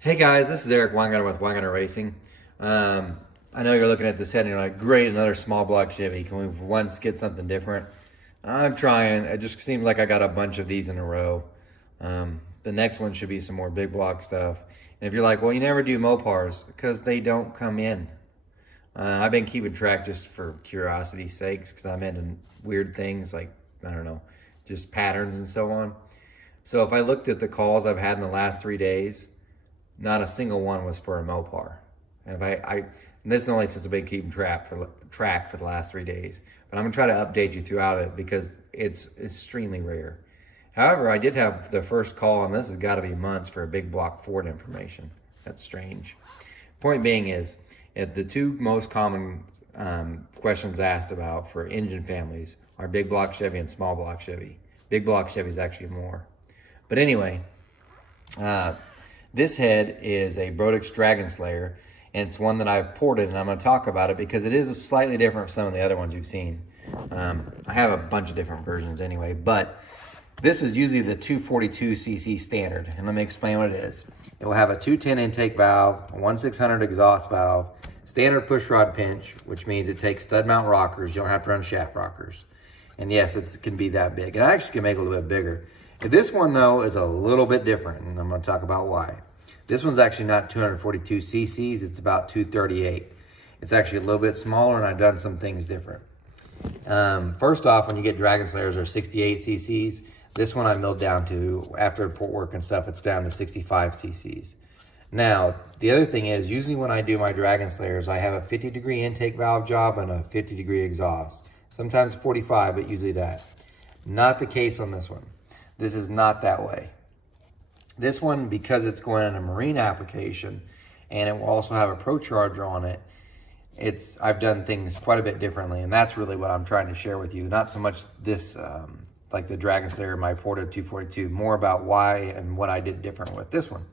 Hey guys, this is Eric Weingarten with Weingarten Racing. I know you're looking at this head and you're like, great, another small block Chevy. Can we once get something different? I'm trying. It just seems like I got a bunch of these in a row. The next one should be some more big block stuff. And if you're like, well, you never do Mopars, because they don't come in. I've been keeping track just for curiosity's sakes because I'm into weird things like, I don't know, just patterns and so on. So if I looked at the calls I've had in the last 3 days, not a single one was for a Mopar. And if and this is only since I've been keeping track for the last 3 days, but I'm gonna try to update you throughout it because it's extremely rare. However, I did have the first call, and this has got to be months, for a big block Ford information. That's strange. Point being is, the two most common questions asked about for engine families are big block Chevy and small block Chevy. Big block Chevy is actually more. But anyway, this head is a Brodix Dragon Slayer, and it's one that I've ported, and I'm going to talk about it because it is slightly different from some of the other ones you've seen. I have a bunch of different versions anyway, but this is usually the 242cc standard, and let me explain what it is. It will have a 210 intake valve, a 1600 exhaust valve, standard pushrod pinch, which means it takes stud mount rockers. You don't have to run shaft rockers. And yes, it can be that big. And I actually can make it a little bit bigger. This one, though, is a little bit different, and I'm going to talk about why. This one's actually not 242 cc's, it's about 238. It's actually a little bit smaller, and I've done some things different. First off, when you get Dragon Slayers, they're 68 cc's. This one I milled down to, after port work and stuff, it's down to 65 cc's. Now, the other thing is, usually when I do my Dragon Slayers, I have a 50-degree intake valve job and a 50-degree exhaust. Sometimes 45, but usually that. Not the case on this one. This is not that way. This one, because it's going in a marine application, and it will also have a Pro Charger on it, I've done things quite a bit differently, and that's really what I'm trying to share with you. Not so much this, like the Dragon Slayer, my ported 242, more about why and what I did different with this one.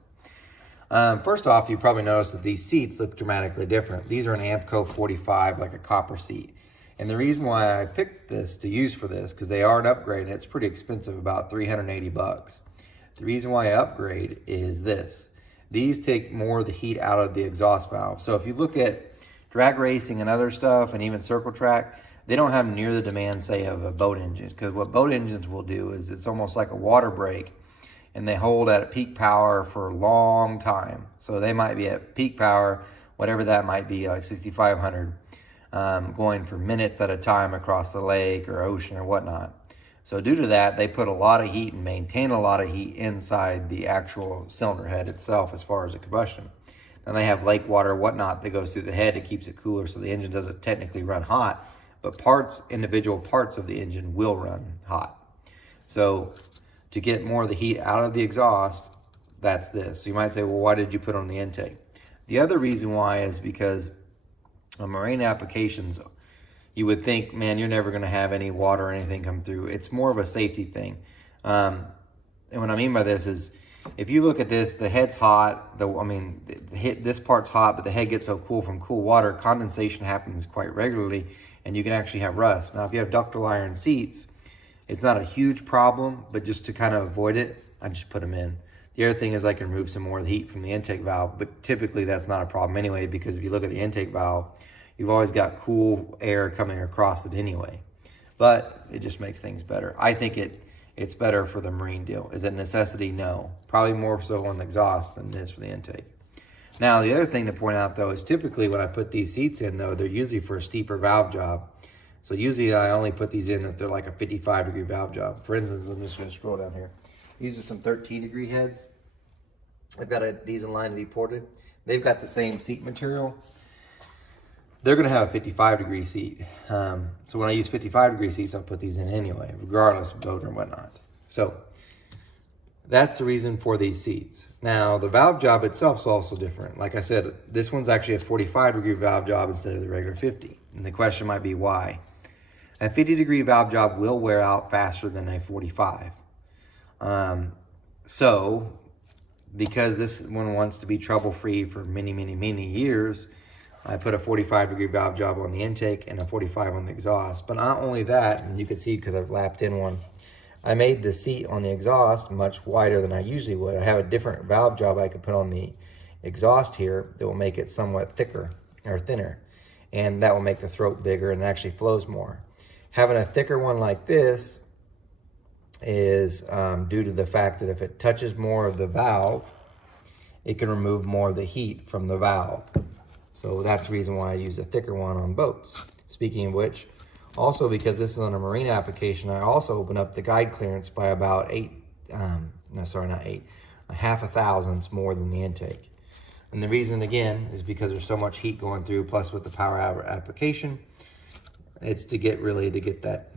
First off, you probably noticed that these seats look dramatically different. These are an Amco 45, like a copper seat. And the reason why I picked this to use for this, because they are an upgrade, and it's pretty expensive, about 380 bucks. The reason why I upgrade is this. These take more of the heat out of the exhaust valve. So if you look at drag racing and other stuff, and even circle track, they don't have near the demand, say, of a boat engine. Because what boat engines will do is it's almost like a water brake, and they hold at peak power for a long time. So they might be at peak power, whatever that might be, like 6,500. Going for minutes at a time across the lake or ocean or whatnot. So due to that, they put a lot of heat and maintain a lot of heat inside the actual cylinder head itself as far as the combustion. Then they have lake water or whatnot that goes through the head. It keeps it cooler, so the engine doesn't technically run hot, but individual parts of the engine will run hot. So to get more of the heat out of the exhaust, that's this. So you might say, well, why did you put on the intake? The other reason why is because on marine applications, you would think, man, you're never going to have any water or anything come through. It's more of a safety thing. And what I mean by this is, if you look at this, the head's hot. This part's hot, but the head gets so cool from cool water, condensation happens quite regularly, and you can actually have rust. Now, if you have ductile iron seats, it's not a huge problem, but just to kind of avoid it, I just put them in. The other thing is I can remove some more of the heat from the intake valve, but typically that's not a problem anyway, because if you look at the intake valve, you've always got cool air coming across it anyway. But it just makes things better. I think it's better for the marine deal. Is it a necessity? No. Probably more so on the exhaust than it is for the intake. Now, the other thing to point out, though, is typically when I put these seats in, though, they're usually for a steeper valve job. So usually I only put these in if they're like a 55-degree valve job. For instance, I'm just going to scroll down here. These are some 13-degree heads. I've got these in line to be ported. They've got the same seat material. They're going to have a 55-degree seat. So when I use 55-degree seats, I'll put these in anyway, regardless of boat or whatnot. So that's the reason for these seats. Now, the valve job itself is also different. Like I said, this one's actually a 45-degree valve job instead of the regular 50. And the question might be why. A 50-degree valve job will wear out faster than a 45. So, because this one wants to be trouble-free for many, many, many years, I put a 45-degree valve job on the intake and a 45 on the exhaust. But not only that, and you can see because I've lapped in one, I made the seat on the exhaust much wider than I usually would. I have a different valve job I could put on the exhaust here that will make it somewhat thicker or thinner, and that will make the throat bigger and it actually flows more. Having a thicker one like this is due to the fact that if it touches more of the valve, it can remove more of the heat from the valve. So that's the reason why I use a thicker one on boats. Speaking of which, also because this is on a marine application, I also open up the guide clearance by about a half a thousandths more than the intake. And the reason, again, is because there's so much heat going through, plus with the power application, it's to get that,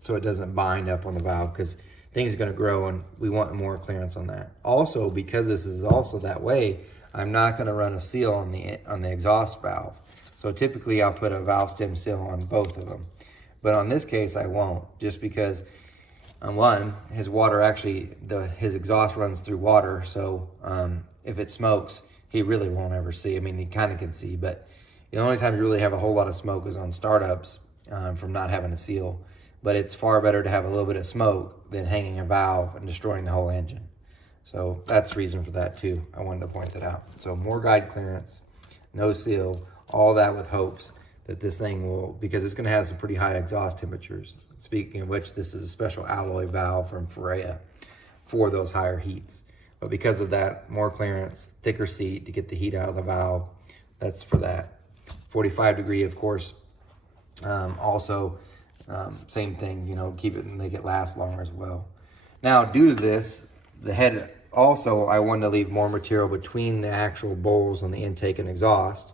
so it doesn't bind up on the valve, because things are going to grow and we want more clearance on that. Also, because this is also that way, I'm not going to run a seal on the exhaust valve. So typically I'll put a valve stem seal on both of them. But on this case I won't, just because one, his water actually, his exhaust runs through water, so if it smokes, he really won't ever see. I mean, he kind of can see, but the only time you really have a whole lot of smoke is on startups from not having a seal. But it's far better to have a little bit of smoke than hanging a valve and destroying the whole engine. So that's the reason for that too. I wanted to point that out. So more guide clearance, no seal, all that with hopes that this thing will, because it's going to have some pretty high exhaust temperatures. Speaking of which, this is a special alloy valve from Freya for those higher heats. But because of that, more clearance, thicker seat to get the heat out of the valve. That's for that. 45 degree, of course, also same thing, you know, keep it and make it last longer as well. Now, due to this, the head also, I wanted to leave more material between the actual bowls on the intake and exhaust.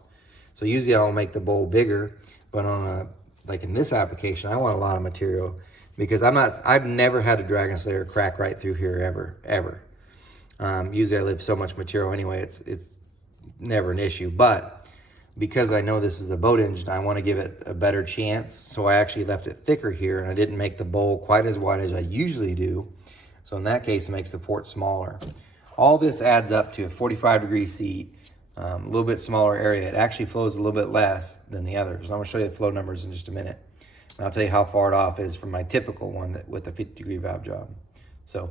So usually I'll make the bowl bigger, but on like in this application, I want a lot of material because I've never had a Dragon Slayer crack right through here ever. Usually I leave so much material anyway, it's never an issue. But because I know this is a boat engine, I want to give it a better chance. So I actually left it thicker here, and I didn't make the bowl quite as wide as I usually do. So in that case, it makes the port smaller. All this adds up to a 45-degree seat, a little bit smaller area. It actually flows a little bit less than the others. I'm going to show you the flow numbers in just a minute. And I'll tell you how far it off is from my typical one with a 50-degree valve job. So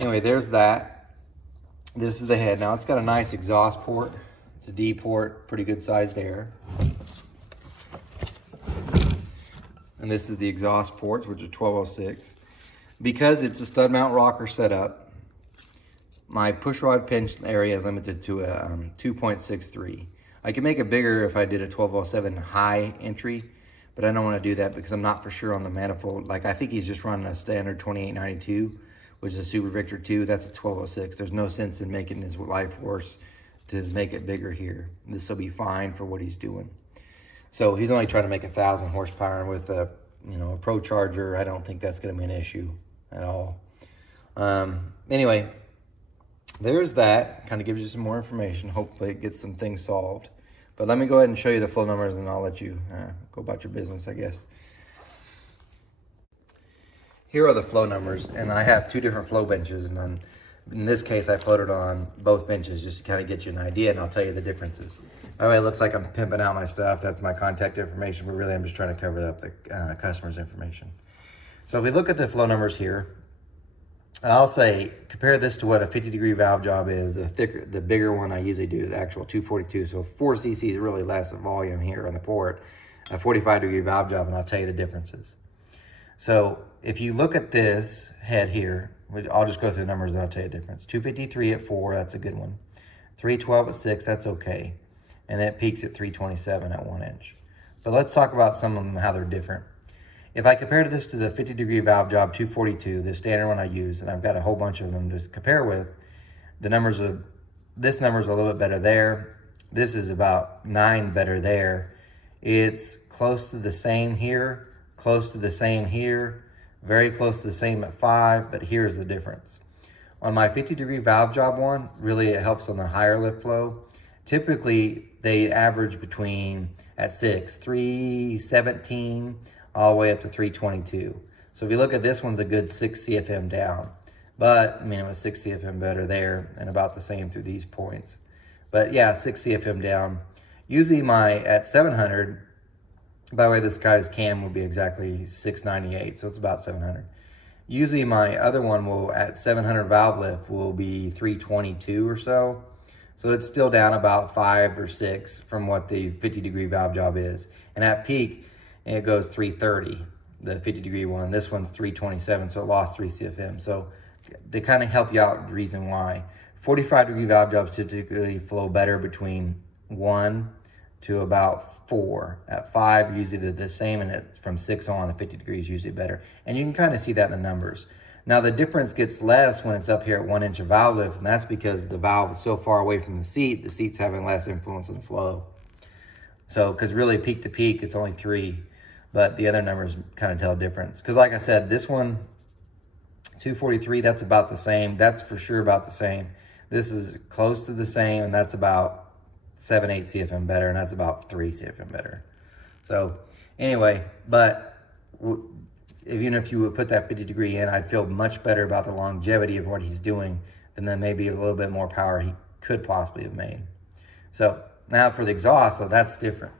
anyway, there's that. This is the head. Now it's got a nice exhaust port. It's a D port, pretty good size there. And this is the exhaust ports, which are 1206. Because it's a stud mount rocker setup, my push rod pinch area is limited to a 2.63. I can make it bigger if I did a 1207 high entry, but I don't want to do that because I'm not for sure on the manifold. Like, I think he's just running a standard 2892, which is a Super Victor 2. That's a 1206. There's no sense in making his life worse to make it bigger here. This will be fine for what he's doing. So he's only trying to make 1,000 horsepower, and with a a Pro Charger, I don't think that's going to be an issue at all. Anyway, there's that. Kind of gives you some more information. Hopefully it gets some things solved. But let me go ahead and show you the flow numbers, and I'll let you go about your business, I guess. Here are the flow numbers, and I have two different flow benches, and in this case I floated on both benches just to kind of get you an idea, and I'll tell you the differences. By the way, it looks like I'm pimping out my stuff. That's my contact information, but really I'm just trying to cover up the customer's information. So if we look at the flow numbers here, I'll say compare this to what a 50-degree valve job is. The bigger one I usually do, the actual 242. So 4 cc is really less volume here on the port. A 45-degree valve job, and I'll tell you the differences. So if you look at this head here, I'll just go through the numbers and I'll tell you the difference. 253 at 4, that's a good one. 312 at 6, that's okay. And that peaks at 327 at 1 inch. But let's talk about some of them, how they're different. If I compare this to the 50-degree valve job 242, the standard one I use, and I've got a whole bunch of them to compare with, this number's a little bit better there. This is about 9 better there. It's close to the same here, close to the same here, very close to the same at 5, but here's the difference. On my 50-degree valve job one, really it helps on the higher lift flow. Typically, they average between, at 6, 317 all the way up to 322. So if you look at this one's a good 6 CFM down. But, I mean, it was 6 CFM better there and about the same through these points. But yeah, 6 CFM down. Usually at 700, by the way, this guy's cam will be exactly 698, so it's about 700. Usually my other one will, at 700 valve lift, will be 322 or so. So it's still down about 5 or 6 from what the 50-degree valve job is. And at peak, it goes 330, the 50-degree one. This one's 327, so it lost 3 CFM. So to kind of help you out, the reason why. 45-degree valve jobs typically flow better between 1 to about 4. At 5, usually they're the same, and from 6 on, the 50 degrees usually better. And you can kind of see that in the numbers. Now the difference gets less when it's up here at 1 inch of valve lift, and that's because the valve is so far away from the seat's having less influence on the flow. So, because really peak to peak, it's only 3, but the other numbers kind of tell a difference. Because like I said, this one, 243, that's about the same. That's for sure about the same. This is close to the same, and that's about 7, 8 CFM better, and that's about 3 CFM better. So anyway, but even if you would put that 50 degree in, I'd feel much better about the longevity of what he's doing than then maybe a little bit more power he could possibly have made. So now for the exhaust, so that's different.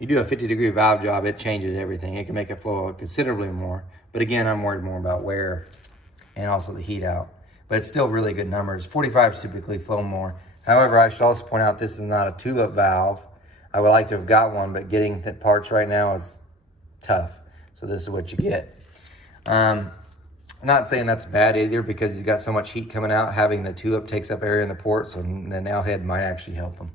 You do a 50-degree valve job, it changes everything. It can make it flow considerably more. But again, I'm worried more about wear and also the heat out. But it's still really good numbers. 45s typically flow more. However, I should also point out this is not a tulip valve. I would like to have got one, but getting the parts right now is tough. So this is what you get. I'm not saying that's bad either, because he's got so much heat coming out. Having the tulip takes up area in the port, so the nail head might actually help him.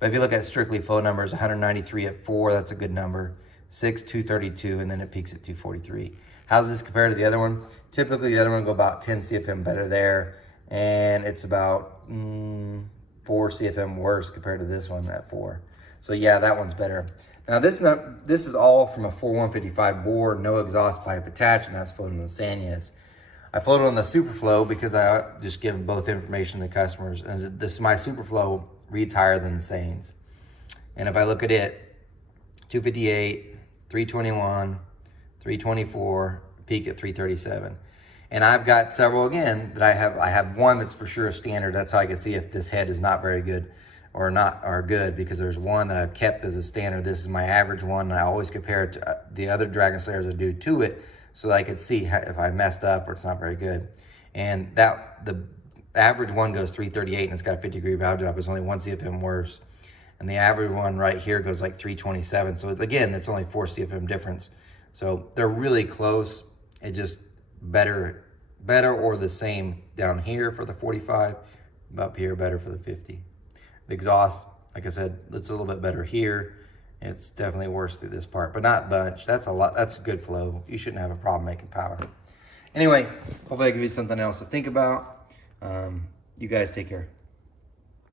But if you look at strictly flow numbers, 193 at 4, that's a good number. 6, 232, and then it peaks at 243. How's this compared to the other one? Typically, the other one will go about 10 CFM better there, and it's about 4 CFM worse compared to this one at 4. So yeah, that one's better. Now this is all from a 4155 bore, no exhaust pipe attached, and that's floating on the Sanyas. I floated on the Superflow because I just give both information to the customers. And this my Superflow reads higher than the Sanes. And if I look at it, 258, 321, 324, peak at 337. And I've got several again that I have one that's for sure a standard. That's how I can see if this head is not very good or good, because there's one that I've kept as a standard. This is my average one, and I always compare it to the other Dragon Slayers I do to it, so that I could see if I messed up or it's not very good. And the average one goes 338, and it's got a 50-degree valve job. It's only 1 CFM worse. And the average one right here goes like 327. So again, it's only 4 CFM difference. So they're really close. It just better or the same down here for the 45, up here better for the 50. The exhaust, like I said, it's a little bit better here. It's definitely worse through this part, but not much. That's a lot. That's good flow. You shouldn't have a problem making power. Anyway, hopefully I give you something else to think about. You guys take care.